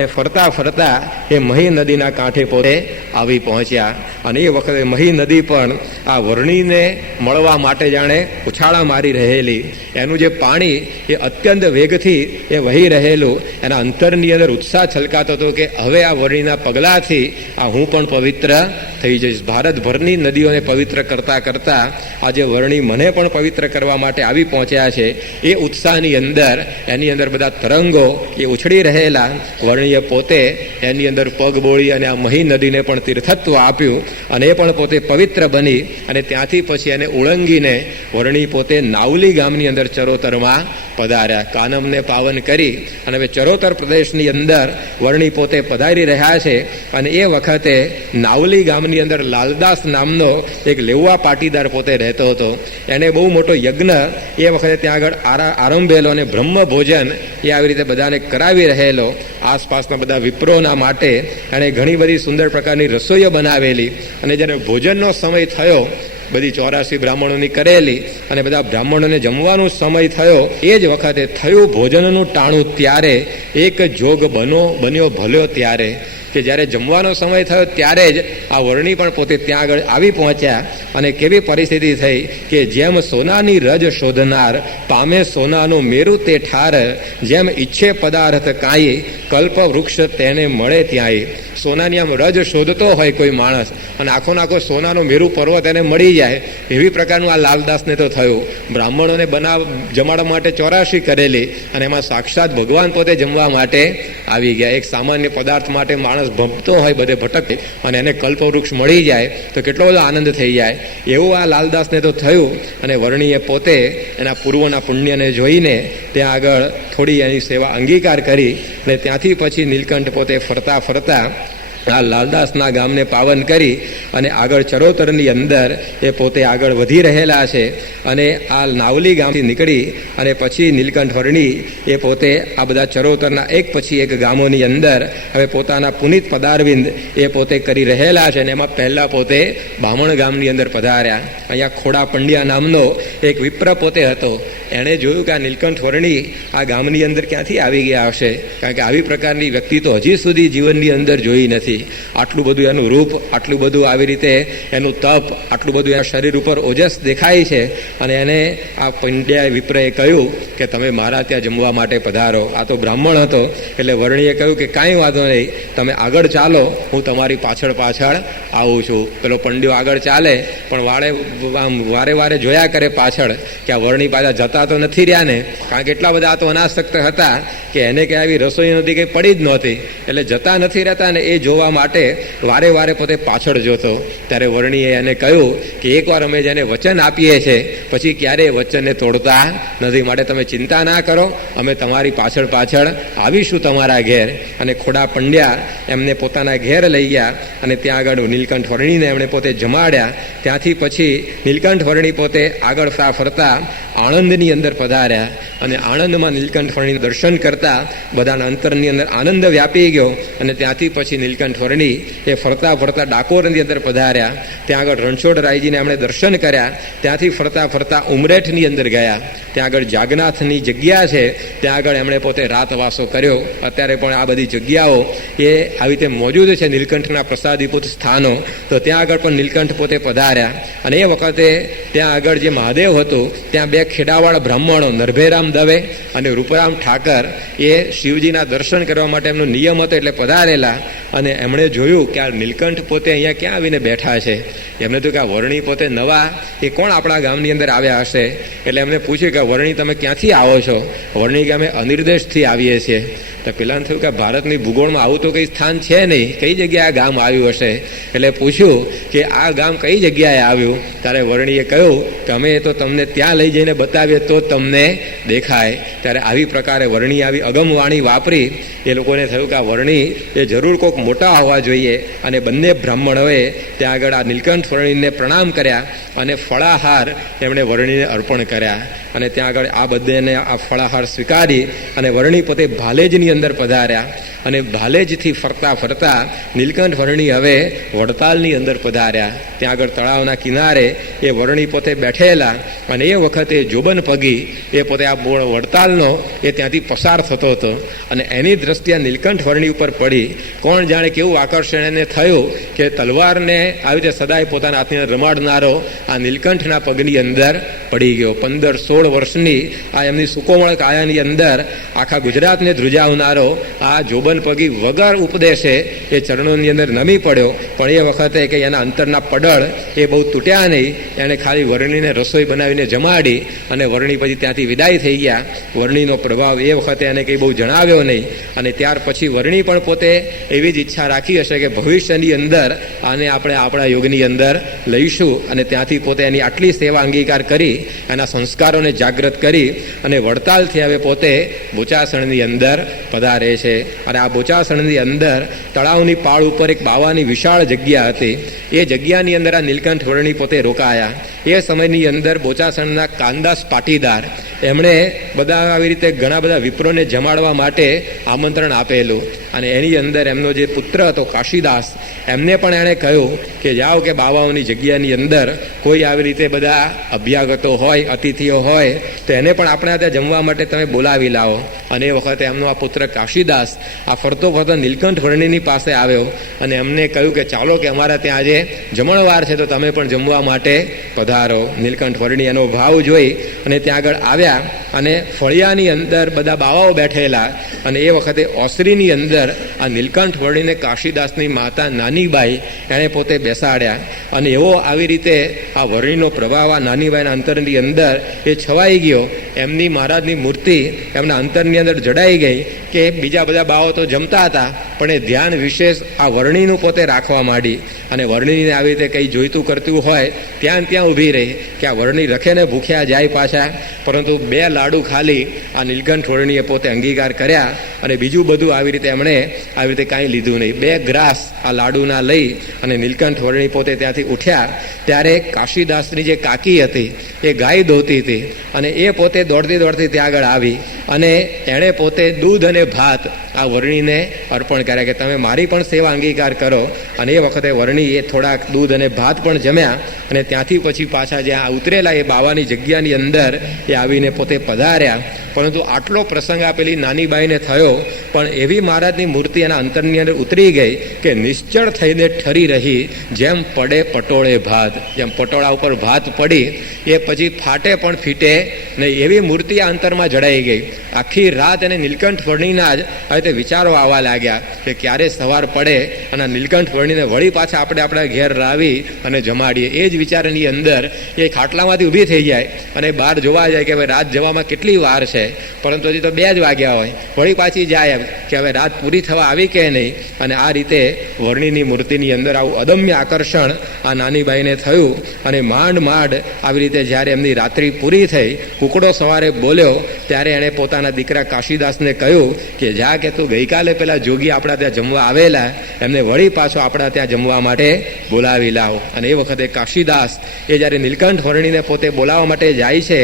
એ ફરતા ફરતા એ મહી નદીના કાંઠે પોતે આવી પહોંચ્યા. અને એ વખતે મહી નદી પણ આ વર્ણીને મળવા માટે જાણે ઉછાળા મારી રહેલી. એનું જે પાણી એ અત્યંત વેગથી એ વહી રહેલું. એના અંતરની અંદર ઉત્સાહ છલકાતો હતો કે હવે આ વર્ણીના પગલાથી આ હું પણ પવિત્ર થઈ જઈશ. ભારતભરની નદીઓને પવિત્ર કરતા કરતા આજે વર્ણી મને પણ પવિત્ર કરવા માટે આવી પહોંચ્યા છે, એ ઉત્સાહની અંદર એની અંદર બધા તરંગો એ ઉછળી રહેલા. વર્ણીએ પોતે એની અંદર પગ બોળી અને આ મહી નદીને પણ તીર્થત્વ આપ્યું અને એ પણ પોતે પવિત્ર બની અને ત્યાંથી પછી એને ઓળંગીને વરણી પોતે નાવલી ગામની અંદર ચરોતરમાં પધાર્યા. કાનમને પાવન કરી અને હવે ચરોતર પ્રદેશની અંદર વરણી પોતે પધારી રહ્યા છે અને એ વખતે નાવલી ગામની અંદર લાલદાસ નામનો એક લેવા પાટીદાર પોતે રહેતો હતો. એને બહુ મોટો યજ્ઞ એ વખતે ત્યાં આગળ આરા આરંભેલો અને બ્રહ્મ ભોજન એ આવી રીતે બધાને કરાવી રહેલો. આસપાસના બધા વિપ્રોના માટે એણે ઘણી બધી સુંદર પ્રકારની રસોઈઓ બનાવેલી. અને જ્યારે ભોજનનો સમય થયો, બધી ચોરાસી બ્રાહ્મણોની કરેલી અને બધા બ્રાહ્મણોને જમવાનો સમય થયો, એ જ વખતે થયું ભોજનનું ટાણું ત્યારે એક જોગ બનો, બન્યો ભલ્યો ત્યારે. કે જ્યારે જમવાનો સમય થયો ત્યારે જ આ વર્ણી પણ પોતે ત્યાં આગળ આવી પહોંચ્યા અને કેવી પરિસ્થિતિ થઈ કે જેમ સોનાની રજ શોધનાર, પામે સોનાનું મેરુ તે ઠાર, જેમ ઈચ્છે પદાર્થ કાંઈ કલ્પ વૃક્ષ તેને મળે ત્યાંય. સોનાની આમ રજ શોધતો હોય કોઈ માણસ અને આખો નાખો સોનાનો મેરુ પર્વત એને મળી જાય, એવી પ્રકારનું આ લાલદાસને તો થયું. બ્રાહ્મણોને બનાવ જમાડવા માટે ચોરાશી કરેલી અને એમાં સાક્ષાત ભગવાન પોતે જમવા માટે આવી ગયા. એક સામાન્ય પદાર્થ માટે માણસ ભમતો હોય, બધે ભટકે અને એને કલ્પવૃક્ષ મળી જાય તો કેટલો બધો આનંદ થઈ જાય. એવું આ લાલદાસને તો થયું અને વર્ણીએ પોતે એના પૂર્વના પુણ્યને જોઈને ત્યાં આગળ થોડી એની સેવા અંગીકાર કરી અને ત્યાંથી પછી નીલકંઠ પોતે ફરતા ફરતા આ લાલદાસના ગામને પાવન કરી અને આગળ ચરોતરની અંદર એ પોતે આગળ વધી રહેલા છે. અને આ નાવલી ગામથી નીકળી અને પછી નીલકંઠ વર્ણી એ પોતે આ બધા ચરોતરના એક પછી એક ગામોની અંદર હવે પોતાના પુનિત પદારવિંદ એ પોતે કરી રહેલા છે અને એમાં પહેલાં પોતે બામણ ગામની અંદર પધાર્યા. અહીંયા ખોડા પંડ્યા નામનો એક વિપ્ર પોતે હતો. એણે જોયું કે આ નીલકંઠ વર્ણી આ ગામની અંદર ક્યાંથી આવી ગયા હશે? કારણ કે આવી પ્રકારની વ્યક્તિ તો હજી સુધી જીવનની અંદર જોઈ નથી. આટલું બધું એનું રૂપ, આટલું બધું આવી રીતે એનું તપ, આટલું બધું એના શરીર ઉપર ઓજસ દેખાય છે. અને એને આ પંડ્યા વિપ્રએ કહ્યું કે તમે મારા ત્યાં જમવા માટે પધારો. આ તો બ્રાહ્મણ હતો, એટલે વર્ણીએ કહ્યું કે કાંઈ વાંધો નહીં, તમે આગળ ચાલો, હું તમારી પાછળ પાછળ આવું છું. પેલો પંડ્યો આગળ ચાલે, પણ વાળે, આમ વારે વારે જોયા કરે પાછળ કે આ વર્ણી પાછા જતા તો નથી રહ્યા ને. કારણ કે એટલા બધા તો અનાસક્ત હતા કે એને કંઈ આવી રસોઈ નથી કંઈ પડી જ નહોતી. એટલે જતા નથી રહેતા ને એ જોવા માટે વારે વારે પોતે પાછળ જોતો. ત્યારે વર્ણીએ એને કહ્યું કે એકવાર અમે જેને વચન આપીએ છીએ પછી ક્યારેય વચનને તોડતા નથી. માટે તમે ચિંતા ના કરો. અમે તમારી પાછળ પાછળ આવીશું તમારા ઘેર. અને ખોડા પંડ્યા એમને પોતાના ઘેર લઈ ગયા અને ત્યાં આગળ નીલકંઠ વર્ણીને એમણે પોતે જમાડ્યા. ત્યાંથી પછી નીલકંઠ વર્ણી પોતે આગળ સા ફરતા આણંદની અંદર પધાર્યા. અને આણંદમાં નીલકંઠ વર્ણી દર્શન કરતા બધાના અંતરની અંદર આનંદ વ્યાપી ગયો. અને ત્યાંથી પછી નીલકંઠ વર્ણી એ ફરતા ફરતા ડાકોરની અંદર પધાર્યા. ત્યાં આગળ રણછોડરાયજીને એમણે દર્શન કર્યા. ત્યાંથી ફરતા ફરતા ઉમરેઠની અંદર ગયા. ત્યાં આગળ જાગનાથની જગ્યા છે. ત્યાં આગળ એમણે પોતે રાતવાસો કર્યો. અત્યારે પણ આ બધી જગ્યાઓ એ આવી રીતે મોજૂદ છે નીલકંઠના પ્રસાદીભૂત સ્થાનો. તો ત્યાં આગળ પણ નીલકંઠ પોતે પધાર્યા. અને એ વખતે ત્યાં આગળ જે મહાદેવ હતું, ત્યાં બે ખેડાવાળા બ્રાહ્મણો, નરભેરામ દવે અને રૂપરામ ઠાકર, એ શિવજીના દર્શન કરવા માટે એમનો નિયમ હતો એટલે પધારેલા. અને એમણે જોયું કે આ નીલકંઠ પોતે અહીંયા ક્યાં આવીને બેઠા છે? એમને તો કે આ વરણી પોતે નવા એ કોણ આપણા ગામની અંદર આવ્યા હશે? એટલે એમને પૂછ્યું કે વરણી તમે ક્યાંથી આવો છો? વરણી કે અમે અનિર્દેશથી આવીએ છીએ. તો પેલાને થયું કે ભારતની ભૂગોળમાં આવું તો કંઈ સ્થાન છે નહીં. કઈ જગ્યાએ આ ગામ આવ્યું હશે? એટલે પૂછ્યું કે આ ગામ કઈ જગ્યાએ આવ્યું? ત્યારે વર્ણીએ કહ્યું કે અમે તો તમને ત્યાં લઈ જઈને બતાવીએ તો તમને દેખાય. ત્યારે આવી પ્રકારે વરણી આવી અગમવાણી વાપરી. એ લોકોને થયું કે આ વરણી એ જરૂર કોઈક મોટા હોવા જોઈએ અને બંને બ્રાહ્મણોએ ત્યાં આગળ આ નીલકંઠ વર્ણિને પ્રણામ કર્યા અને ફળાહાર એમણે વર્ણીને અર્પણ કર્યા. અને ત્યાં આગળ આ બધેને આ ફળાહાર સ્વીકારી અને વર્ણી પોતે ભાલેજની અંદર પધાર્યા. અને ભાલેજથી ફરતા ફરતા નીલકંઠ વર્ણી હવે વડતાલની અંદર પધાર્યા. ત્યાં આગળ તળાવના કિનારે એ વર્ણી પોતે બેઠેલા અને એ વખતે જોબન પગી એ પોતે આ વડતાલનો એ ત્યાંથી પસાર થતો હતો. અને એની દ્રષ્ટિએ નીલકંઠ વર્ણી ઉપર પડી. કોણ જાણે કેવું આકર્ષણ એને થયું કે તલવારને આવી રીતે સદાય પોતાના હાથની રમાડનારો આ નીલકંઠના પગની અંદર પડી ગયો. પંદર સોળ વર્ષની આ એમની સુકોમળ કાયાની અંદર આખા ગુજરાતને ધ્રુજાવનારો આ જોબન પગી વગર ઉપદેશે એ ચરણોની અંદર નમી પડ્યો. પણ એ વખતે કે એના અંતરના પડળ એ બહુ તૂટ્યા નહીં. એણે ખાલી વરણીને રસોઈ બનાવીને જમાડી અને વરણી પછી ત્યાંથી વિદાય થઈ ગયા. વર્ણીનો પ્રભાવ એ વખતે એને કંઈ બહુ જણાવ્યો નહીં. અને ત્યાર પછી વરણી પણ પોતે એવી જ ઈચ્છા રાખી હશે કે ભવિષ્યની અંદર આને આપણે આપણા યોગની અંદર લઈશું અને ત્યાંથી પોતે એની આટલી સેવા અંગીકાર કરી, એના સંસ્કારોને જાગૃત કરી અને વડતાલથી હવે પોતે બોચાસણની અંદર પધારે છે. અને આ બોચાસણની અંદર તળાવની પાળ ઉપર એક બાવાની વિશાળ જગ્યા હતી. એ જગ્યાની અંદર આ નીલકંઠ વર્ણી પોતે રોકાયા. એ સમયની અંદર બોચાસણના કાંદાસ પાટીદાર એમણે બધા આવી રીતે ઘણા બધા વિપ્રોને જમાડવા માટે આમંત્રણ આપેલું. અને એની અંદર એમનો જે પુત્ર હતો કાશીદાસ, એમને પણ એણે કહ્યું કે જાઓ કે બાવાઓની જગ્યાની અંદર કોઈ આવી રીતે બધા અભ્યાગતો હોય, અતિથિઓ હોય, તો એને પણ આપણે ત્યાં જમવા માટે તમે બોલાવી લાવો. અને એ વખતે એમનો આ પુત્ર કાશીદાસ આ ફરતો ફરતો નીલકંઠ વર્ણિની પાસે આવ્યો અને એમને કહ્યું કે ચાલો કે અમારા ત્યાં આજે જમણવાર છે તો તમે પણ જમવા માટે પધારો. નીલકંઠ વર્ણી એનો ભાવ જોઈ અને ત્યાં આગળ આવ્યા અને ફળિયાની અંદર બધા બાવાઓ બેઠેલા અને એ વખતે ઓસરીની અંદર આ નીલકંઠ વર્ણીને કાશીદાસની માતા નાનીબાઈ એણે પોતે બેસાડ્યા. અને એવો આવી રીતે આ વર્ણીનો પ્રભાવ આ નાનીબાઈના અંતરની અંદર એ છવાઈ ગયો. એમની મહારાજની મૂર્તિ એમના અંતરની અંદર જડાઈ ગઈ કે બીજા બધા બાવો તો જમતા હતા, પણ એ ધ્યાન વિશેષ આ વર્ણીનું પોતે રાખવા માંડી. અને વર્ણીને આવી રીતે કંઈ જોઈતું કરતું હોય, ત્યાં ત્યાં ઊભી રહી કે આ વર્ણી રખે ને ભૂખ્યા જાય પાછા. પરંતુ બે લાડુ ખાલી આ નીલકંઠ વર્ણીએ પોતે અંગીકાર કર્યા અને બીજું બધું આવી રીતે એમણે આવી રીતે કાંઈ લીધું નહીં. બે ગ્રાસ આ લાડુના લઈ અને નીલકંઠ વર્ણી પોતે ત્યાંથી ઉઠ્યા. ત્યારે કાશીદાસની જે કાકી હતી, એ ગાય ધોતી હતી અને એ પોતે દોડતી દોડતી ત્યાં આગળ આવી અને એણે પોતે દૂધ અને ભાત આ વરણીને અર્પણ કર્યા કે તમે મારી પણ સેવા અંગીકાર કરો. અને એ વખતે વરણી એ થોડાક દૂધ અને ભાત પણ જમ્યા. અને ત્યાંથી પછી પાછા જ્યાં ઉતરેલા એ બાવાની જગ્યાની અંદર એ આવીને પોતે પધાર્યા. પરંતુ આટલો પ્રસંગ આપેલી નાની બાઈને થયો. પણ એવી મહારાજની મૂર્તિ એના અંતરની અંદર ઉતરી ગઈ કે નિશ્ચળ થઈને ઠરી રહી. જેમ પડે પટોળે ભાત. જેમ પટોળા ઉપર ભાત પડી, એ પછી ફાટે પણ ફીટે. ને એવી મૂર્તિ આ અંતરમાં જડાઈ ગઈ. આખી રાત એને નીલકંઠ વર્ણીના જ આવી વિચારો આવવા લાગ્યા કે ક્યારે સવાર પડે અને નીલકંઠ વર્ણીને વળી પાછા આપણે આપણા ઘેર લાવી અને જમાડીએ. એ જ વિચારની અંદર એ ખાટલામાંથી ઊભી થઈ જાય અને બહાર જોવા જાય કે હવે રાત જવામાં કેટલી વાર છે. પરંતુ હજી તો બે જ વાગ્યા હોય. વળી પાછી જાય એમ કે હવે રાત પૂરી થવા આવી કે નહીં? અને આ રીતે વર્ણીની મૂર્તિની અંદર આવું અદમ્ય આકર્ષણ આ નાની બાઈને થયું અને માંડ માંડ આવી રીતે જ્યારે એમની રાત્રિ પૂરી થઈ, કુકડો સવારે બોલ્યો, ત્યારે એણે પોતાના દીકરા કાશીદાસને કહ્યું કે જા કે તું ગઈકાલે પેલા જોગી આપણા ત્યાં જમવા આવેલા, એમને વળી પાછો આપણા ત્યાં જમવા માટે બોલાવી લાવો અને એ વખતે કાશીદાસ એ જ્યારે નીલકંઠ વર્ણીને પોતે બોલાવવા માટે જાય છે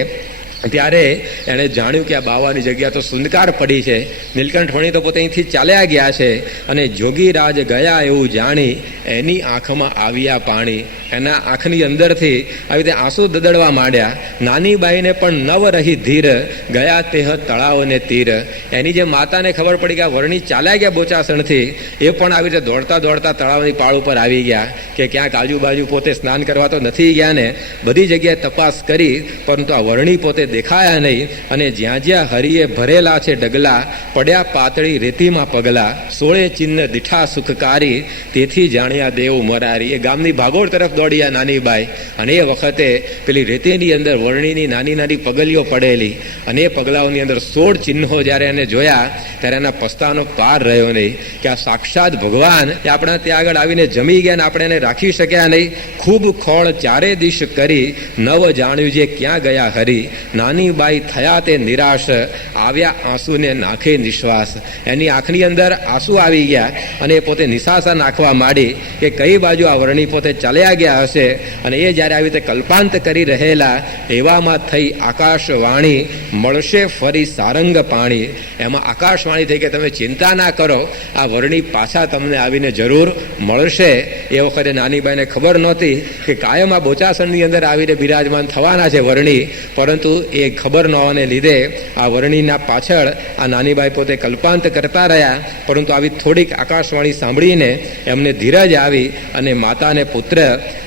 ત્યારે એણે જાણ્યું કે આ બાવાની જગ્યા તો સુંદકાર પડી છે. નીલકંઠ તો પોતે અહીંથી ચાલ્યા ગયા છે અને જોગીરાજ ગયા એવું જાણી એની આંખમાં આવ્યા પાણી. એના આંખની અંદરથી આવી રીતે આંસુ દદડવા માંડ્યા. નાની બાઈને પણ નવ રહી ધીર ગયા તેહ તળાવને તીર. એની જે માતાને ખબર પડી કે વર્ણી ચાલ્યા ગયા બોચાસણથી. એ પણ આવી રીતે દોડતા દોડતા તળાવની પાળ ઉપર આવી ગયા કે ક્યાંક આજુબાજુ પોતે સ્નાન કરવા તો નથી ગયા ને. બધી જગ્યાએ તપાસ કરી, પરંતુ આ વર્ણી પોતે દેખાયા નહીં અને જ્યાં જ્યાં હરિએ ભરેલા છે ડગલા, પડ્યા પાતળી રેતીમાં પગલા, સોળે ચિહ્ન દીઠા સુખકારી, તેથી જાણ્યા દેવ મરારી. એ ગામની ભાગોળ તરફ દોડ્યા નાની બાઈ અને એ વખતે પેલી રેતીની અંદર વર્ણીની નાની નાની પગલીઓ પડેલી. અને એ પગલાઓની અંદર સોળ ચિહ્નો જ્યારે એને જોયા, ત્યારે એના પસ્તાનો પાર રહ્યો નહીં. કે આ સાક્ષાત ભગવાન એ આપણા ત્યાં આગળ આવીને જમી ગયા ને આપણે એને રાખી શક્યા નહીં. ખૂબ ખોળ ચારે દિશ કરી નવ જાણ્યું જે ક્યાં ગયા હરી. નાની બાઈ થયા તે નિરાશ, આવ્યા આંસુને નાખે નિશ્વાસ. એની આંખની અંદર આંસુ આવી ગયા અને એ પોતે નિશાસા નાખવા માંડી કે કઈ બાજુ આ વર્ણી પોતે ચાલ્યા ગયા હશે અને એ જ્યારે આવી રીતે કલ્પાંત કરી રહેલા એવામાં થઈ આકાશવાણી મળશે ફરી સારંગ પાણી. એમાં આકાશવાણી થઈ કે તમે ચિંતા ના કરો, આ વર્ણી પાછા તમને આવીને જરૂર મળશે. એ વખતે નાનીબાઈને ખબર નહોતી કે કાયમ આ બોચાસણની અંદર આવીને બિરાજમાન થવાના છે વર્ણી, પરંતુ એ ખબર ન હોવાને લીધે આ વરણીના પાછળ આ નાનીબાઈ પોતે કલ્પાંત કરતા રહ્યા, પરંતુ આવી થોડીક આકાશવાણી સાંભળીને એમને ધીરજ આવી અને માતા અને પુત્ર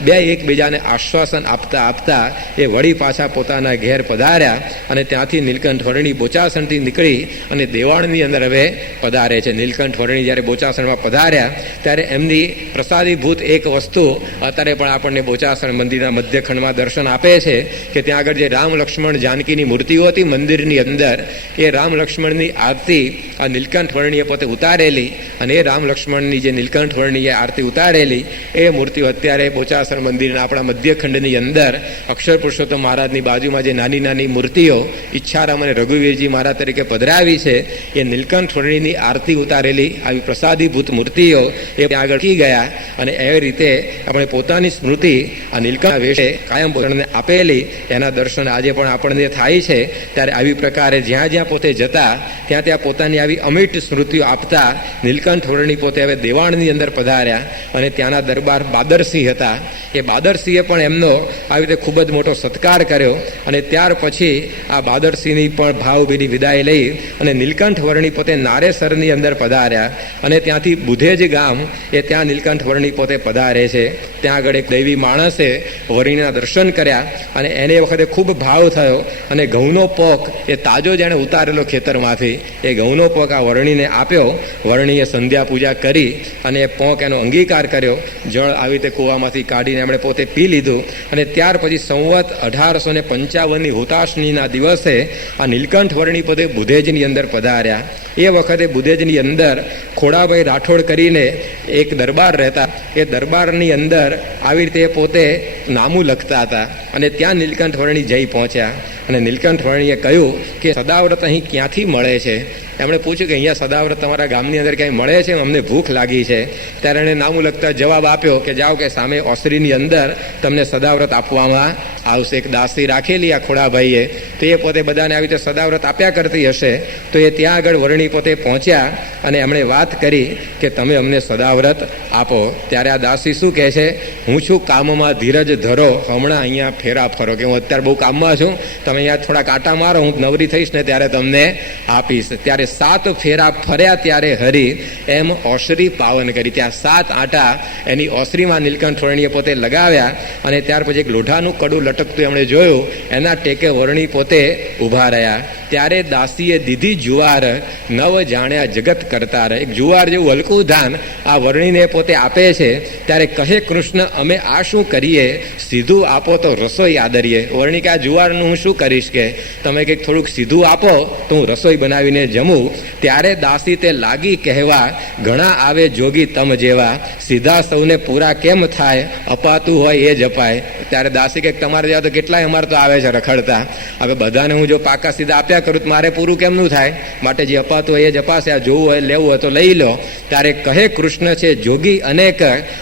બે એકબીજાને આશ્વાસન આપતા આપતા એ વળી પાછા પોતાના ઘેર પધાર્યા અને ત્યાંથી નીલકંઠ વર્ણી બોચાસણથી નીકળી અને દેવાણની અંદર હવે પધારે છે. નીલકંઠ વર્ણી જ્યારે બોચાસણમાં પધાર્યા, ત્યારે એમની પ્રસાદીભૂત એક વસ્તુ અત્યારે પણ આપણને બોચાસણ મંદિરના મધ્યખંડમાં દર્શન આપે છે કે ત્યાં આગળ જે રામ લક્ષ્મણ જાનકીની મૂર્તિઓ હતી મંદિરની અંદર. એ રામ લક્ષ્મણની આરતી આ નીલકંઠ વર્ણીએ પોતે ઉતારેલી અને એ રામ લક્ષ્મણની જે નીલકંઠ વર્ણીએ આરતી ઉતારેલી, એ મૂર્તિઓ અત્યારે બોચાસર મંદિરના આપણા મધ્યખંડની અંદર અક્ષર પુરુષોત્તમ મહારાજની બાજુમાં જે નાની નાની મૂર્તિઓ ઈચ્છારામ અને રઘુવીરજી મહારાજ તરીકે પધરાવી છે, એ નીલકંઠ વર્ણીની આરતી ઉતારેલી આવી પ્રસાદીભૂત મૂર્તિઓ એ આગળ કી ગયા અને એ રીતે આપણે પોતાની સ્મૃતિ આ નીલકંઠ વેશે કાયમ પોતાને આપેલી. એના દર્શન આજે પણ આપણને થાય છે, ત્યારે આવી પ્રકારે જ્યાં જ્યાં પોતે જતા, ત્યાં ત્યાં પોતાની આવી અમિટ સ્મૃતિઓ આપતા, નીલકંઠ વર્ણી પોતે હવે દેવાણની અંદર પધાર્યા અને ત્યાંના દરબાર બાદરસિંહ હતા. એ બાદરસિંહે પણ એમનો આવી રીતે ખૂબ જ મોટો સત્કાર કર્યો અને ત્યાર પછી આ બાદરસિંહની પણ ભાવભીની વિદાય લઈ અને નીલકંઠ વર્ણી પોતે નારેસરની અંદર પધાર્યા અને ત્યાંથી બુધેજ ગામ એ ત્યાં નીલકંઠ વર્ણી પોતે પધારે છે. ત્યાં આગળ એક દૈવી માણસે વર્ણીના દર્શન કર્યા અને એને વખતે ખૂબ ભાવ થયો અને ઘઉંનો પોક એ તાજો જેણે ઉતારેલો ખેતરમાંથી, એ ઘઉંનો પોક આ વર્ણીને આપ્યો. વર્ણીએ સંધ્યા પૂજા કરી અને એ પોંક એનો અંગીકાર કર્યો. જળ આવી રીતે કૂવામાંથી કાઢીને એમણે પોતે પી લીધું. અને ત્યાર પછી સંવત અઢારસો ને પંચાવનની હુતાશનીના દિવસે આ નીલકંઠ વર્ણી પોતે બુધેજની અંદર પધાર્યા. એ વખતે બુધેજની અંદર ખોડાભાઈ રાઠોડ કરીને એક દરબાર રહેતા. એ દરબારની અંદર આવી રીતે પોતે નામું લખતા હતા. અને ત્યાં નીલકંઠ વર્ણી જઈ પહોંચ્યા. અને નીલકંઠ વર્ણીએ કહ્યું કે સદાવ્રત અહીં ક્યાંથી મળે છે? એમણે પૂછ્યું કે અહીંયા સદાવ્રત તમારા ગામની અંદર ક્યાંય મળે છે? અમને ભૂખ લાગી છે. ત્યારે એણે નામું લખતા જવાબ આપ્યો કે જાઓ કે સામે ઓસરીની અંદર તમને સદાવ્રત આપવામાં આવશે. એક દાસી રાખેલી આ ખોડાભાઈએ. તો એ પોતે બધાને આવી રીતે સદાવ્રત આપ્યા કરતી હશે. તો એ ત્યાં આગળ વર્ણી પોતે પહોંચ્યા અને એમણે વાત કરી કે તમે અમને સદાવ્રત આપો. ત્યારે આ દાસી શું કહે છે? હું છું કામમાં ધીરજ ધરો. હમણાં અહીંયા ફેરા ફરો. કે હું અત્યારે બહુ કામમાં છું. તમે અહીંયા થોડા કાંટા મારો, હું નવરી થઈશ ને ત્યારે તમને આપીશ. ત્યારે સાત ફેરા ફર્યા ત્યારે હરી એમ ઓસરી પાવન કરી. ત્યાં સાત આટા એની ઓસરીમાં નીલકંઠ વર્ણીએ પોતે લગાવ્યા અને ત્યાર પછી એક લોઢાનું કડું લટકતું એમણે જોયું. એના ટેકે વર્ણી પોતે ઊભા રહ્યા. ત્યારે દાસીએ દીધી જુવાર નવ જાણ્યા જગત કરતા રહે એક જુવાર જેવું હલકું ધાન આ વર્ણીને પોતે આપે છે. ત્યારે કહે કૃષ્ણ, અમે આ શું કરીએ? સીધું આપો તો રસોઈ આદરીએ. વર્ણિકા જુવારનું હું શું કરીશ કે તમે કંઈક થોડુંક સીધું આપો તો હું રસોઈ બનાવીને જમું. ત્યારે દાસી તે લાગી કહેવા, ઘણા આવે જોગી તમ જેવા. સીધા સૌને પૂરા કેમ થાય? અપાતું હોય એ જ અપાય. ત્યારે દાસી કે તમારે જેવા તો કેટલાય અમારે તો આવે છે રખડતા. હવે બધાને હું જો પાકા સીધા આપ્યા કરું તો મારે પૂરું કેમનું થાય? માટે જે અપાતું હોય એ જ અપાશે, આ જોવું હોય, લેવું હોય તો લઈ લો. ત્યારે કહે કૃષ્ણ છે, જોગી અનેક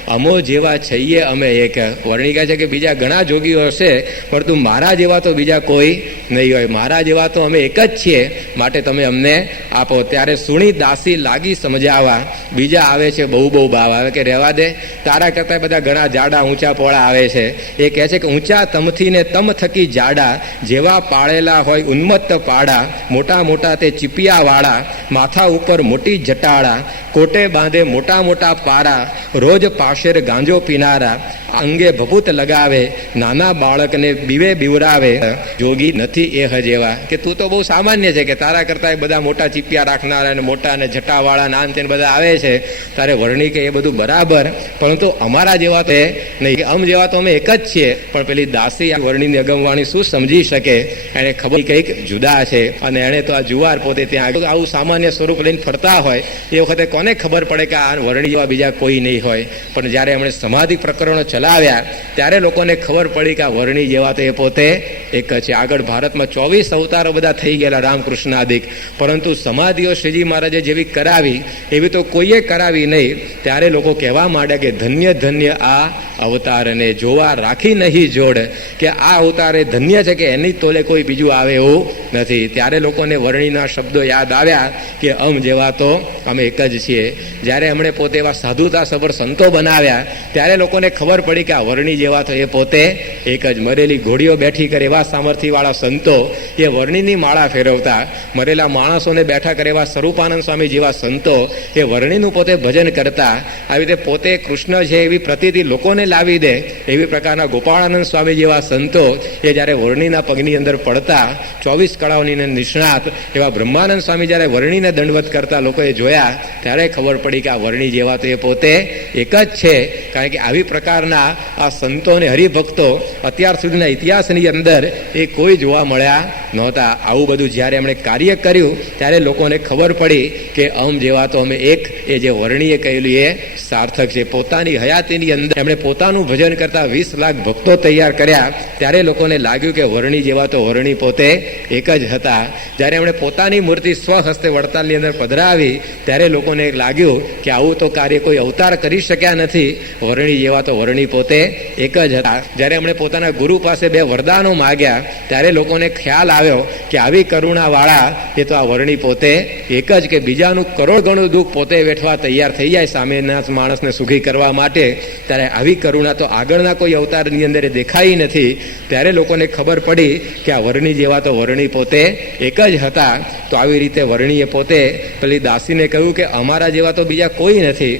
અમો જેવા છઈએ અમે. એક વર્ણિકા છે કે બીજા ઘણા જોગીઓ હશે પરંતુ મારા જેવા તો બીજા કોઈ નહીં હોય. મારા જેવા તો અમે એક જ છીએ, માટે તમે અમને આપો. ત્યારે સુણી દાસી લાગી સમજાવવા બીજા આવે છે, બહુ બહુ ભાવ આવે. કે, રહેવા દે. તારા કરતાં બધા ઘણા જાડા ઊંચા પોળા આવે છે. એ કહે છે કે ઊંચા તમથી ને તમ થકી જાડા, જેવા પાળેલા હોય ઉન્મત્ત પાડા, મોટા મોટા તે ચીપિયાવાળા, માથા ઉપર મોટી જટાળા, કોટે બાંધે મોટા મોટા પારા, રોજ પાશેર ગાંજો પીનારા, અંગે ભભૂત લગાવે, નાના બાળકને બીવે બીવરાવે, જોગી નથી એ હજેવા. કે તું તો બહુ સામાન્ય છે કે તારા કરતા બધા મોટા ચીપિયા રાખનારા અને મોટા અને જટાવાળા નાન તેને બધા આવે છે, તારે વર્ણિ કે એ બધું બરાબર, પરંતુ અમારા જેવા તે નહીં. અમ જેવા તો અમે એક જ છીએ. પણ પેલી દાસી આ વર્ણીની અગમવાણી શું સમજી શકે? એને ખબર કંઈક જુદા છે, અને એણે તો આ જુવાર પોતે ત્યાં આવું સામાન્ય સ્વરૂપ લઈને ફરતા હોય, એ વખતે કોને ખબર પડે કે આ વર્ણી જેવા બીજા કોઈ નહીં હોય? પણ જ્યારે એમણે સમાધિ પ્રકરણો ચલાવ્યા, ત્યારે લોકોને ખબર પડી કે આ વર્ણી જેવા તો એ પોતે એક છે. આગળ ભારતમાં ચોવીસ અવતારો બધા થઈ ગયેલા રામકૃષ્ણાદિક. પરંતુ સમાધિઓ શ્રીજી મહારાજે જેવી કરાવી, એવી તો કોઈએ કરાવી નહીં. ત્યારે લોકો કહેવા માંડ્યા કે ધન્ય ધન્ય આ અવતારને જોવા રાખી નહીં જોડ કે આ અવતાર ધન્ય છે કે એની તોલે કોઈ બીજું આવે એવું નથી. ત્યારે લોકોને વર્ણીના શબ્દો યાદ આવ્યા કે અમ જેવા તો અમે એક જ છીએ. જ્યારે એમણે પોતે એવા સાધુતા સબર સંતો બનાવ્યા, ત્યારે લોકોને ખબર પડી કે આ વર્ણી જેવા તો એ પોતે એક જ મરેલી ઘોડીઓ બેઠી કરે એવા સામર્થ્યવાળા સંતો એ વર્ણીની માળા ફેરવતા, મરેલા માણસોને બેઠા કરે એવા સ્વરૂપાનંદ સ્વામી જેવા સંતો એ વર્ણીનું પોતે ભજન કરતા. આવી રીતે પોતે કૃષ્ણ છે એવી પ્રતિથી લોકોને લાવી દે, એવી પ્રકારના ગોપાળાનંદ સ્વામી જેવા સંતો એ જ્યારે વર્ણીના પગની અંદર પડતા, ચોવીસ કળાઓની નિષ્ણાત એવા બ્રહ્માનંદ સ્વામી જ્યારે વરણીને દંડવત કરતા લોકોએ જોયા, ત્યારે ખબર પડી કે આ વર્ણી જેવા તો એ પોતે એક જ છે. કારણ કે આવી પ્રકારના આ સંતો અને હરિભક્તો અત્યાર સુધીના ઇતિહાસની અંદર એ કોઈ જોવા મળ્યા નહોતા. આવું બધું જ્યારે એમણે કાર્ય કર્યું, ત્યારે લોકોને ખબર પડી કે અમ જેવા તો અમે એક, એ જે વર્ણીએ કહેલું એ સાર્થક છે. પોતાની હયાતીની અંદર એમણે પોતાનું ભજન કરતા વીસ લાખ ભક્તો તૈયાર કર્યા, ત્યારે લોકોને લાગ્યું કે વર્ણી જેવા તો વર્ણી પોતે એક જ હતા. જ્યારે એમણે પોતાની મૂર્તિ સ્વહસ્તે વડતાલની અંદર પધરાવી, ત્યારે લોકોને લાગ્યું કે આવું તો કાર્ય કોઈ અવતાર કરી શક્યા નથી. વર્ણી જેવા તો વર્ણી પોતે એક જ હતા. જ્યારે એમણે પોતાના ગુરુ પાસે બે વરદાનો માગ્યા, ત્યારે લોકોને ખ્યાલ આવ્યો કે આવી કરુણાવાળા, એ તો આ વરણી પોતે એક જ કે બીજાનું કરોડ ગણું દુઃખ પોતે વેઠવા તૈયાર થઈ જાય સામેના માણસને સુખી કરવા માટે. ત્યારે આવી કરુણા તો આગળના કોઈ અવતારની અંદર દેખાઈ નથી, ત્યારે લોકોને ખબર પડી કે આ વર્ણી જેવા તો વર્ણી પોતે એક જ હતા, તો આવી રીતે વર્ણીએ પોતે પેલી દાસીને કહ્યું કે અમારા જેવા તો બીજા કોઈ નથી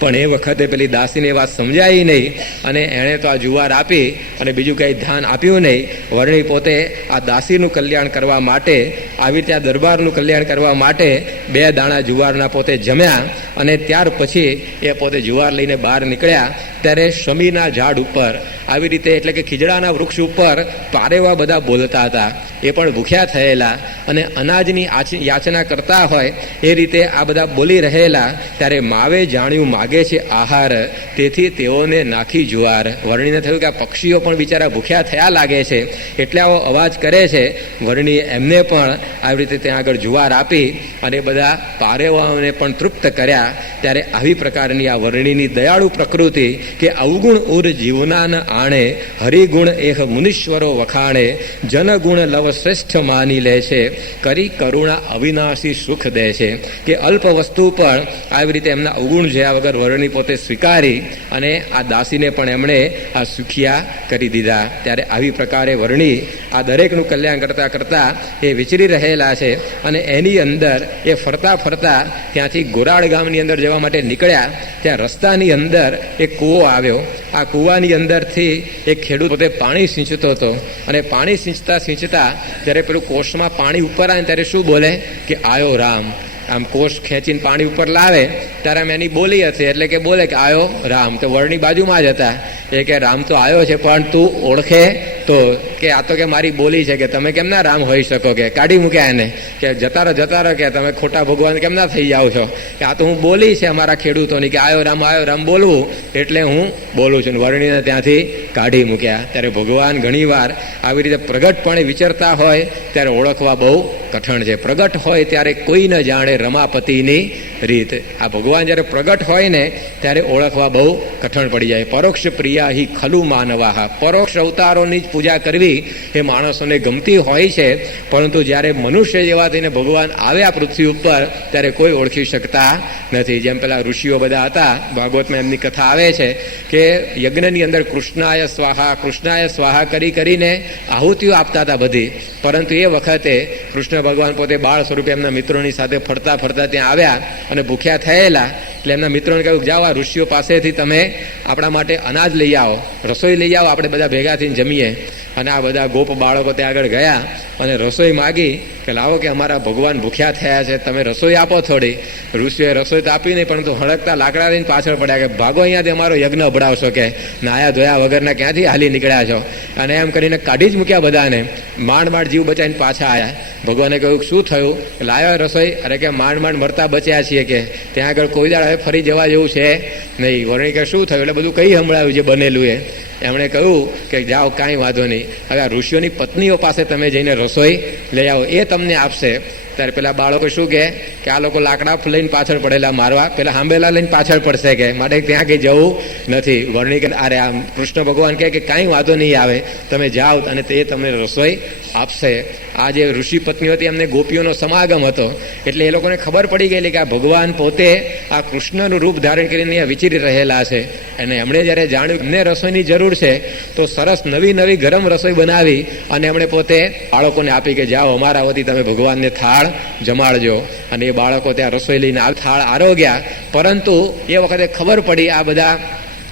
પણ એ વખતે પેલી દાસીને વાત સમજાઈ નહીં અને એણે તો આ જુવાર આપી અને બીજું કંઈ ધ્યાન આપ્યું નહીં. વરણી પોતે આ દાસીનું કલ્યાણ કરવા માટે, આવી રીતે આ દરબારનું કલ્યાણ કરવા માટે બે દાણા જુવારના પોતે જમ્યા અને ત્યાર પછી એ પોતે જુવાર લઈને બહાર નીકળ્યા. ત્યારે શમીના ઝાડ ઉપર, આવી રીતે એટલે કે ખીજડાના વૃક્ષ ઉપર પારેવા બધા બોલતા હતા. એ પણ ભૂખ્યા થયેલા અને અનાજની યાચના કરતા હોય એ રીતે આ બધા બોલી રહેલા. ત્યારે માવે જાણ્યું માગે છે આહાર, તેથી તેઓને નાખી જુવાર. વર્ણીને થયું કે આ પક્ષીઓ પણ બિચારા ભૂખ્યા થયા લાગે છે. એટલે આવો અવાજ કરે છે. વર્ણીએ એમને પણ આવી રીતે ત્યાં આગળ જુવાર આપી અને બધા પારેવાઓને પણ તૃપ્ત કર્યા. ત્યારે આવી પ્રકારની આ વર્ણીની દયાળુ પ્રકૃતિ કે અવગુણ ઉર જીવનાન આણે, હરિગુણ એહ મુનીશ્વરો વખાણે, જનગુણ લવ શ્રેષ્ઠ માની લે છે. કરી કરુણા અવિનાશી સુખ દે છે. કે અલ્પ વસ્તુ પણ આવી રીતે એમના અવગુણ જયા વગર વર્ણી પોતે સ્વીકારી અને આ દાસીને પણ એમણે આ સુખિયા કરી દીધા. ત્યારે આવી પ્રકારે વર્ણી આ દરેકનું કલ્યાણ કરતા કરતાં એ વિચરી રહેલા છે અને એની અંદર એ ફરતા ફરતા ત્યાંથી ગોરાડ ગામની અંદર જવા માટે નીકળ્યા. ત્યાં રસ્તાની અંદર એક કૂવો આવ્યો. આ કૂવાની અંદરથી એક ખેડૂત પોતે પાણી સિંચતો હતો અને પાણી સિંચતા સિંચતા જ્યારે પેલું કોષમાં પાણી ઉપર આવે ત્યારે શું બોલે? કે આયો રામ. આમ કોષ ખેંચીને પાણી ઉપર લાવે, ત્યારે આમ એની બોલી હતી એટલે કે બોલે કે આવ્યો રામ. તો વળની બાજુમાં જ હતા. એ કે, રામ તો આવ્યો છે, પણ તું ઓળખે તો કે આ તો કે મારી બોલી છે કે તમે કેમ ના રામ હોઈ શકો કે? કાઢી મૂક્યા એને કે જતા રહો જતા રહો કે તમે ખોટા ભગવાન કેમ ના થઈ જાઓ છો? કે આ તો હું બોલી છે અમારા ખેડૂતોની કે, આયો, રામ આયો, રામ બોલવું. એટલે હું બોલું છું. વર્ણીને ત્યાંથી કાઢી મૂક્યા. ત્યારે ભગવાન ઘણીવાર આવી રીતે પ્રગટપણે વિચરતા હોય, ત્યારે ઓળખવા બહુ કઠણ છે. પ્રગટ હોય ત્યારે કોઈ ન જાણે રમાપતિની રીત. આ ભગવાન જ્યારે પ્રગટ હોય ને, ત્યારે ઓળખવા બહુ કઠણ પડી જાય. પરોક્ષ પ્રિયા હિ ખલુ માનવાહ. પરોક્ષ અવતારોની જ પૂજા કરવી એ માણસોને ગમતી હોય છે, પરંતુ જ્યારે મનુષ્ય જેવા થઈને ભગવાન આવ્યા પૃથ્વી ઉપર, ત્યારે કોઈ ઓળખી શકતા નથી. જેમ પેલા ઋષિઓ બધા હતા, ભાગવતમાં એમની કથા આવે છે કે યજ્ઞની અંદર કૃષ્ણાય સ્વાહા કૃષ્ણાય સ્વાહા કરી કરીને આહુતિઓ આપતા હતા બધી. પરંતુ એ વખતે કૃષ્ણ ભગવાન પોતે બાળ સ્વરૂપે એમના મિત્રોની સાથે ફરતા ફરતા ફરતા ત્યાં આવ્યા અને ભૂખ્યા થયેલા. એટલે એમના મિત્રોને કહ્યું જાઓ આ ઋષિઓ પાસેથી તમે આપણા માટે અનાજ લઈ આવો, રસોઈ લઈ આવો, આપણે બધા ભેગા થઈને જમીએ. અને આ બધા ગોપ બાળકો ત્યાં આગળ ગયા અને રસોઈ માગી કે લાવો કે અમારા ભગવાન ભૂખ્યા થયા છે, તમે રસોઈ આપો થોડી. ઋષિએ રસોઈ તો આપી નહીં, પરંતુ હળકતા લાકડા લઈને પાછળ પડ્યા કે, ભાગો અહીંયાથી, અમારો યજ્ઞ ભડાવશો કે, નાયા ધોયા વગરના ક્યાંથી હાલી નીકળ્યા છો? અને એમ કરીને કાઢી જ મૂક્યા બધાને. માંડ માંડ જીવ બચાવીને પાછા આવ્યા ભગવાને કહ્યું, શું થયું? લાવ્યો રસોઈ? અરે કે, માંડ માંડ મરતા બચ્યા છીએ કે, ત્યાં આગળ કોઈ દાડ હવે ફરી જવા જેવું છે નહીં. વર્ણી કે, શું થયું? એટલે બધું કઈ સંભળાયું જે બનેલું એ. એમણે કહ્યું કે જાઓ, કાંઈ વાંધો નહીં. હવે આ ઋષિઓની પત્નીઓ પાસે તમે જઈને રસોઈ લઈ આવો. એ તમને આપશે. ત્યારે પેલા બાળકો શું કહે કે આ લોકો લાકડા લઈને પાછળ પડેલા મારવા. પેલા હાંબેલા લઈને પાછળ પડશે કે માટે ત્યાં કંઈ જવું નથી. વર્ણી કે અરે આમ કૃષ્ણ ભગવાન કહે કે કાંઈ વાંધો નહીં આવે. તમે જાઓ અને તે તમને રસોઈ આપશે. આ જે ઋષિ પત્નીઓ હતી, એમને ગોપીઓનો સમાગમ હતો. એટલે એ લોકોને ખબર પડી ગયેલી કે આ ભગવાન પોતે આ કૃષ્ણનું રૂપ ધારણ કરીને વિચરી રહેલા છે. અને એમણે જ્યારે જાણ્યું એમને રસોઈની જરૂર છે, તો સરસ નવી નવી ગરમ રસોઈ બનાવી અને એમણે પોતે બાળકોને આપી કે જાઓ, અમારા વતી તમે ભગવાનને થાળ જમાડજો. અને એ બાળકો ત્યાં રસોઈ લઈને આ થાળ આરોગ્યા પરંતુ એ વખતે ખબર પડી આ બધા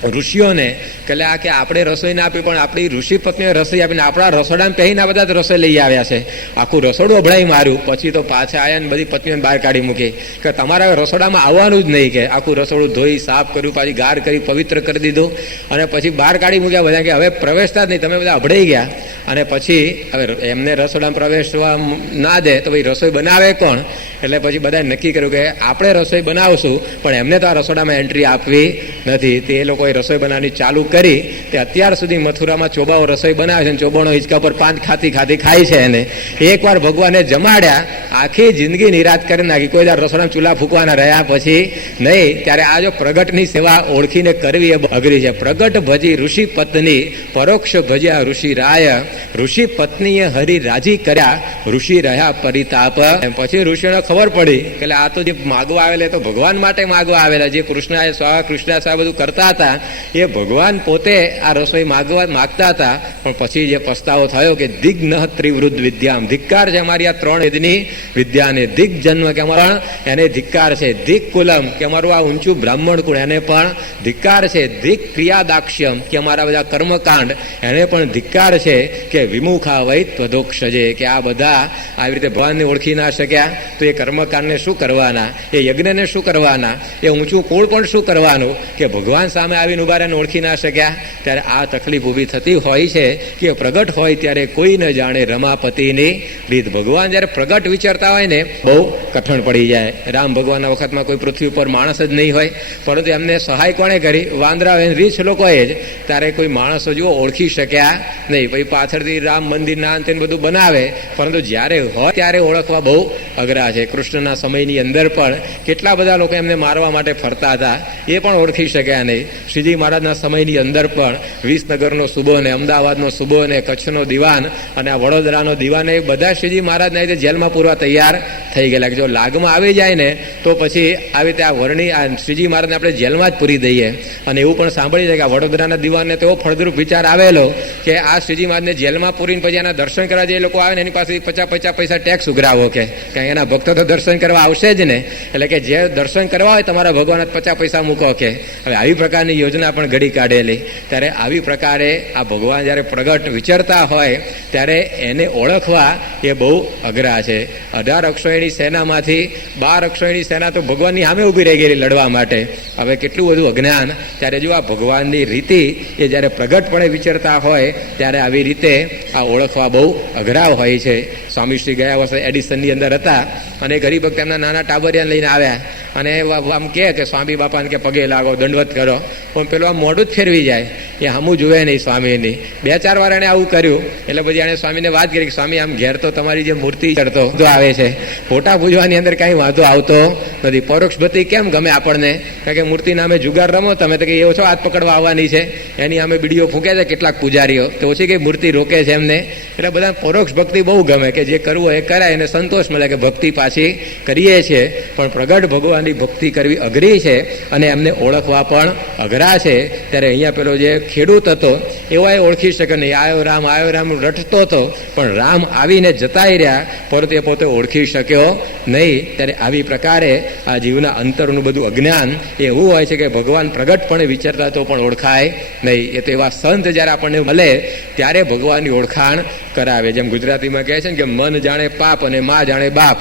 ઋષિઓને કે આ કે આપણે રસોઈ ના આપી, પણ આપણી ઋષિ પત્નીએ રસોઈ આપીને આપણા રસોડામાં પહેરીને બધા જ રસોઈ લઈ આવ્યા છે. આખું રસોડું અભળાઈ માર્યું. પછી તો પાછા આવ્યા ને બધી પત્નીઓને બહાર કાઢી મૂકી. કે તમારા રસોડામાં આવવાનું જ નહીં કે આખું રસોડું ધોઈ, સાફ કર્યું, પાછી ગાર કરી, પવિત્ર કરી દીધું. અને પછી બહાર કાઢી મૂક્યા બધા કે હવે પ્રવેશતા જ નહીં, તમે બધા અભળાઈ ગયા. અને પછી હવે એમને રસોડામાં પ્રવેશવા ના દે તો ભાઈ રસોઈ બનાવે કોણ? એટલે પછી બધાએ નક્કી કર્યું કે આપણે રસોઈ બનાવશું, પણ એમને તો આ રસોડામાં એન્ટ્રી આપવી નથી. તે એ લોકોએ રસોઈ બનાવવાની ચાલુ કરી તે અત્યાર સુધી મથુરામાં ચોબાઓ રસોઈ બનાવે છે અને ચોબાનો હિંચકા પર પાંચ ખાતી ખાતી ખાય છે એને એકવાર ભગવાને જમાડ્યા, આખી જિંદગી નિરાશ કરી નાખી. કોઈ વાર રસોડામાં ચૂલા ફૂંકવાના રહ્યા પછી નહીં, ત્યારે આ જો પ્રગટની સેવા ઓળખીને કરવી એ અઘરી છે. પ્રગટ ભજી ઋષિ પત્ની, પરોક્ષ ભજ્યા ઋષિ રાય. ઋષિ પત્નીએ હરિ રાજી કર્યા, ઋષિ રહ્યા પરિતાપ. પછી ઋષિને ખબર પડી એટલે આ તો જે માગવા આવેલા તો ભગવાન માટે માગવા આવેલા. જે કૃષ્ણ સ્વા કૃષ્ણ સ્વા બધું કરતા હતા એ ભગવાન પોતે આ રસોઈ માગવા માગતા હતા, પણ પછી જે પસ્તાવો થયો કે દિગ્ન ત્રિવૃદ્ધ વિદ્યામ. ધિક્કાર છે અમારી આ ત્રણ વેદની વિદ્યાને. દિગ જન્મ કે અમારા એને ધિક્કાર છે. દિક કુલમ કે અમારું આ ઊંચું બ્રાહ્મણ કુળ, એને પણ ધિક્કાર છે. દિક ક્રિયાદાક્ષ્યમ કે અમારા બધા કર્મકાંડ, એને પણ ધિક્કાર છે કે વિમુખા વૈ ત્વધોક્ષજે કે આ બધા આવી રીતે ભગવાનને ઓળખી ના શક્યા, તો એ કર્મકાંડને શું કરવાના? એ યજ્ઞને શું કરવાના? એ ઊંચું કુળ પણ શું કરવાનું? કે ભગવાન સામે આવીને ઊભા રહીને ઓળખી ના શક્યા. ત્યારે આ તકલીફ ઊભી થતી હોય છે કે પ્રગટ હોય ત્યારે કોઈ ન જાણે રમાપતિની રીત. ભગવાન જ્યારે પ્રગટ વિચારતા હોય ને, બહુ કઠણ પડી જાય. રામ ભગવાનના વખતમાં કોઈ પૃથ્વી ઉપર માણસ જ નહીં હોય. પરંતુ એમને સહાય કોણે કરી? વાંદરા રીછ લોકોએ જ. ત્યારે કોઈ માણસો જુઓ ઓળખી શક્યા નહીં. પછી પાછળથી રામ મંદિરના અંતે બધું બનાવે. પરંતુ જ્યારે હોય ત્યારે ઓળખવા બહુ અઘરા છે. કૃષ્ણના સમયની અંદર પણ કેટલા બધા લોકો એમને મારવા માટે ફરતા હતા, એ પણ ઓળખી શક્યા નહીં. શ્રીજી મહારાજના સમયની અંદર પણ વિસનગરનો સુબો ને અમદાવાદનો સુબો ને કચ્છનો દિવાન અને આ વડોદરાનો દિવાન એ બધા શ્રીજી મહારાજના રીતે જેલમાં પૂરવા તૈયાર થઈ ગયેલા. જો લાગમાં આવી જાય ને, તો પછી આવી રીતે આ વર્ણી આ શ્રીજી મહારાજને આપણે જેલમાં જ પૂરી દઈએ. અને એવું પણ સાંભળી છે કે આ વડોદરાના દિવાનને તેવો ફળદ્રુપ વિચાર આવેલો કે આ શ્રીજી મહારાજને જેલમાં પૂરીને પછી એના દર્શન કરવા જે લોકો આવે ને, એની પાસે પચાસ પચાસ પૈસા ટેક્સ ઉઘરાવો કે. કારણ એના ભક્તો તો દર્શન કરવા આવશે જ ને. એટલે કે જે દર્શન કરવા હોય તમારા ભગવાન પચાસ પૈસા મૂકો કે. હવે આવી પ્રકારની યોજના પણ ઘડી કાઢેલી. ત્યારે આવી પ્રકારે આ ભગવાન જ્યારે પ્રગટ વિચરતા હોય, ત્યારે એને ઓળખવા એ બહુ અઘરા છે. અઢાર અક્ષોયણી સેનામાંથી બાર અક્ષોયણી સેના તો ભગવાનની સામે ઊભી રહી ગયેલી લડવા માટે. હવે કેટલું બધું અજ્ઞાન. ત્યારે જો આ ભગવાનની રીતિ એ જ્યારે પ્રગટપણે વિચરતા હોય, ત્યારે આવી રીતે આ ઓળખવા બહુ અઘરા હોય છે. સ્વામીશ્રી ગયા વર્ષે એડિસનની અંદર હતા અને ગરીબ તેમના નાના ટાબરિયાને લઈને આવ્યા. અને આમ કહે કે સ્વામી બાપાને કે પગે લાગો, દંડવત કરો. પણ પેલું આમ મોઢું જ ફેરવી જાય. એ હમું જુએ નહીં સ્વામીની. બે ચાર વાર એણે આવું કર્યું. એટલે પછી એણે સ્વામીને વાત કરી કે, સ્વામી, આમ ઘેર તો તમારી જે મૂર્તિ ચડતો વાંધો આવે છે. ફોટા પૂજવાની અંદર કાંઈ વાંધો આવતો નથી. પરોક્ષ ભક્તિ કેમ ગમે આપણને? કારણ કે મૂર્તિ નામે જુગાર રમો, તમે તો કે એ ઓછો હાથ પકડવા આવવાની છે. એની અમે બીડીઓ ફૂંકે છે કેટલાક પૂજારીઓ. તો ઓછી કઈ મૂર્તિ રોકે છે એમને. એટલે બધા પરોક્ષ ભક્તિ બહુ ગમે કે જે કરવું એ કરાય એને સંતોષ મળે કે ભક્તિ પાછી કરીએ છીએ. પણ પ્રગટ ભગવાનની ભક્તિ કરવી અઘરી છે અને એમને ઓળખવા પણ અઘરા છે, ત્યારે અહીંયા પેલો જે ખેડૂત હતો એવા ઓળખી શકે નહીં. આયો રામ આયો રામ રટતો હતો, પણ રામ આવીને જતાઈ રહ્યા પરંતુ એ પોતે ઓળખી શક્યો નહીં. ત્યારે આવી પ્રકારે આ જીવના અંતરનું બધું અજ્ઞાન એવું હોય છે કે ભગવાન પ્રગટપણે વિચારતા તો પણ ઓળખાય નહીં. એ તો એવા સંત જ્યારે આપણને મળે, ત્યારે ભગવાનની ઓળખાણ કરાવે. જેમ ગુજરાતીમાં કહે છે ને કે, મન જાણે પાપ અને મા જાણે બાપ.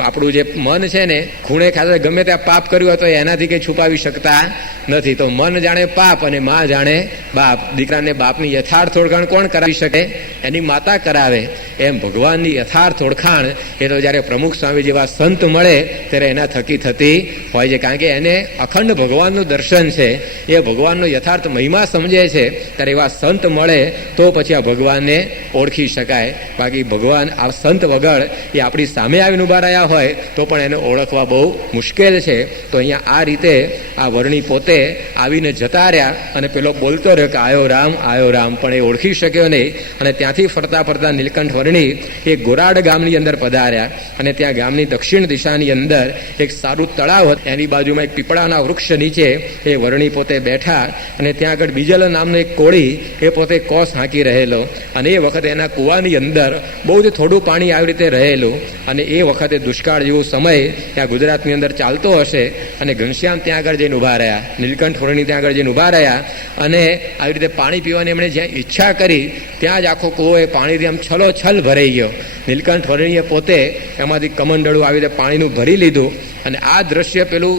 આપણું જે મન છે ને, ખૂણે ખાતે ગમે ત્યાં પાપ કર્યું હોય તો એનાથી કંઈ છુપાવી શકતા નથી. તો મન જાણે પાપ અને મા જાણે બાપ. દીકરાને બાપની યથાર્થ ઓળખાણ કોણ કરાવી શકે? એની માતા કરાવે. એમ ભગવાનની યથાર્થ ઓળખાણ એ તો જ્યારે પ્રમુખ સ્વામી જેવા સંત મળે, ત્યારે એના થકી થતી હોય છે. કારણ કે એને અખંડ ભગવાનનું દર્શન છે. એ ભગવાનનો યથાર્થ મહિમા સમજે છે. ત્યારે એવા સંત મળે તો પછી આ ભગવાનને ઓળખી શકાય. બાકી ભગવાન આ સંત વગર એ આપણી સામે આવીને ઊભા રહ્યા હોય તો પણ એને ઓળખવા બહુ મુશ્કેલ છે. તો અહીંયા આ રીતે આ વર્ણી પોતે આવીને જતા રહ્યા અને પેલો બોલતો રહ્યો કે, આયો રામ આયો રામ. પણ એ ઓળખી શક્યો નહીં. અને ત્યાંથી ફરતા ફરતા નીલકંઠ વર્ણી એ ગોરાડ ગામની અંદર પધાર્યા અને ત્યાં ગામની દક્ષિણ દિશાની અંદર એક સારું તળાવ હતું. એની બાજુમાં એક પીપળાના વૃક્ષ નીચે એ વર્ણી પોતે બેઠા અને ત્યાં આગળ બીજલ નામનો એક કોળી એ પોતે કોસ હાંકી રહેલો અને એ વખતે એના કૂવાની અંદર બહુ જ થોડું પાણી આવી રીતે રહેલું અને એ વખતે દુષ્કાળ જેવો સમય ત્યાં ગુજરાતની અંદર ચાલતો હશે અને ઘનશ્યામ ત્યાં આગળ જઈને ઊભા રહ્યા, નીલકંઠ વર્ણી ત્યાં આગળ જઈને ઊભા રહ્યા અને આવી રીતે પાણી પીવાની એમણે જ્યાં ઈચ્છા કરી, ત્યાં જ આખો કૂવો એ પાણીથી આમ છલો છલ ભરાઈ ગયો. નીલકંઠ વર્ણીએ પોતે એમાંથી કમંડળું આવી રીતે પાણીનું ભરી લીધું અને આ દ્રશ્ય પેલું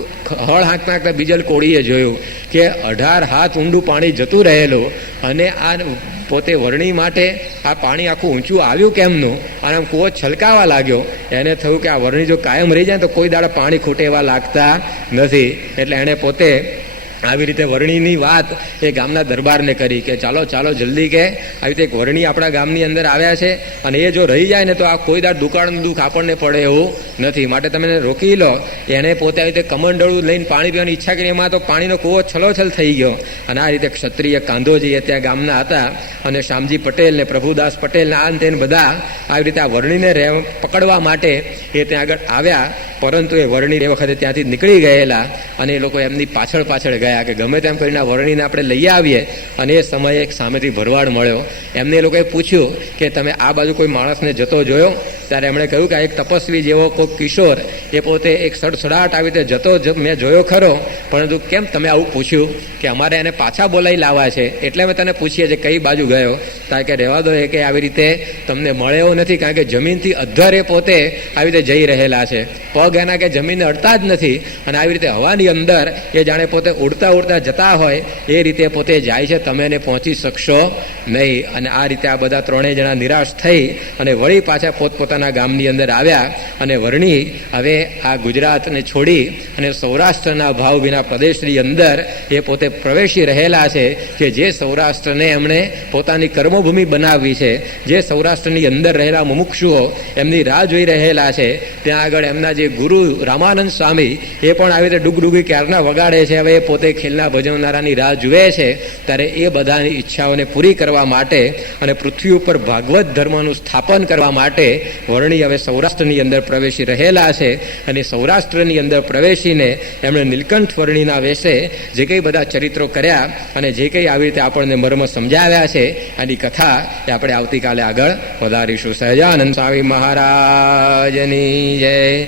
હળ હાંકતા હાંકતા બીજલ કોળીએ જોયું કે અઢાર હાથ ઊંડું પાણી જતું રહેલું અને આ પોતે વરણી માટે આ પાણી આખું ઊંચું આવ્યું કેમનું? અને આમ કૂવો છલકાવા લાગ્યો. એને થયું કે આ વરણી જો કાયમ રહી જાય તો કોઈ દાડા પાણી ખૂટેવા લાગતા નથી. એટલે એણે પોતે આવી રીતે વરણીની વાત એ ગામના દરબારને કરી કે ચાલો ચાલો જલ્દી કે આવી રીતે એક વરણી આપણા ગામની અંદર આવ્યા છે અને એ જો રહી જાય ને તો આ કોઈ દાડ દુકાળનું દુઃખ આપણને પડે એવું નથી. માટે તમે રોકી લો. એણે પોતે આવી રીતે કમંડળું લઈને પાણી પીવાની ઈચ્છા કરી. એમાં તો પાણીનો કૂવો છલોછલ થઈ ગયો. અને આ રીતે ક્ષત્રિય કાંધોજી ત્યાં ગામના હતા અને શ્યામજી પટેલ ને પ્રભુદાસ પટેલ ને આ તેને બધા આવી રીતે આ વરણીને રહે પકડવા માટે એ ત્યાં આગળ આવ્યા. પરંતુ એ વર્ણી એ વખતે ત્યાંથી નીકળી ગયેલા અને એ લોકો એમની પાછળ પાછળ ગયા. કે ગમે તેમ કરીને આ વર્ણીને આપણે લઈ આવીએ અને એ સમયે એક સામેથી ભરવાડ મળ્યો. એમને એ લોકોએ પૂછ્યું કે તમે આ બાજુ કોઈ માણસને જતો જોયો? ત્યારે એમણે કહ્યું કે આ એક તપસ્વી જેવો કોઈ કિશોર, એ પોતે એક સડસડાટ આવી રીતે જતો મેં જોયો ખરો. પરંતુ કેમ તમે આવું પૂછ્યું કે અમારે એને પાછા બોલાવી લાવવા છે? એટલે અમે તને પૂછીએ છીએ કઈ બાજુ ગયો. કારણ કે રહેવા દો એ કે આવી રીતે તમને મળે એવો નથી, કારણ કે જમીનથી અધ્ધર પોતે આવી રીતે જઈ રહેલા છે. પગ એના કે જમીનને અડતા જ નથી અને આવી રીતે હવાની અંદર એ જાણે પોતે ઉડતા ઉડતા જતા હોય, એ રીતે પોતે જાય છે. તમે એને પહોંચી શકશો નહીં. અને આ રીતે આ બધા ત્રણેય જણા નિરાશ થઈ અને વળી પાછા પોતપોતાના ગામની અંદર આવ્યા અને વર્ણી હવે આ ગુજરાતને છોડી અને સૌરાષ્ટ્રના ભાવભીના પ્રદેશની અંદર એ પોતે પ્રવેશી રહેલા છે કે જે સૌરાષ્ટ્રને એમણે પોતાની કર્મભૂમિ બનાવી છે. જે સૌરાષ્ટ્રની અંદર રહેલા મુમુક્ષુઓ એમની રાહ જોઈ રહેલા છે. ત્યાં આગળ એમના જે ગુરુ રામાનંદ સ્વામી એ પણ આવી રીતે ડુગડુગી ક્યારના વગાડે છે. હવે એ પોતે ખેલના ભજવનારાની રાહ જુએ છે, ત્યારે એ બધાની ઈચ્છાઓને પૂરી કરવા માટે અને પૃથ્વી ઉપર ભાગવત ધર્મનું સ્થાપન કરવા માટે વર્ણી હવે સૌરાષ્ટ્રની અંદર પ્રવેશી રહેલા છે અને સૌરાષ્ટ્રની અંદર પ્રવેશીને એમણે નીલકંઠ વર્ણિના વેશે જે કંઈ બધા ચરિત્રો કર્યા અને જે કંઈ આવી રીતે આપણને મર્મ સમજાવ્યા છે એની કથા એ આપણે આવતીકાલે આગળ વધારીશું. સહજાનંદ સ્વામી મહારાજની જય.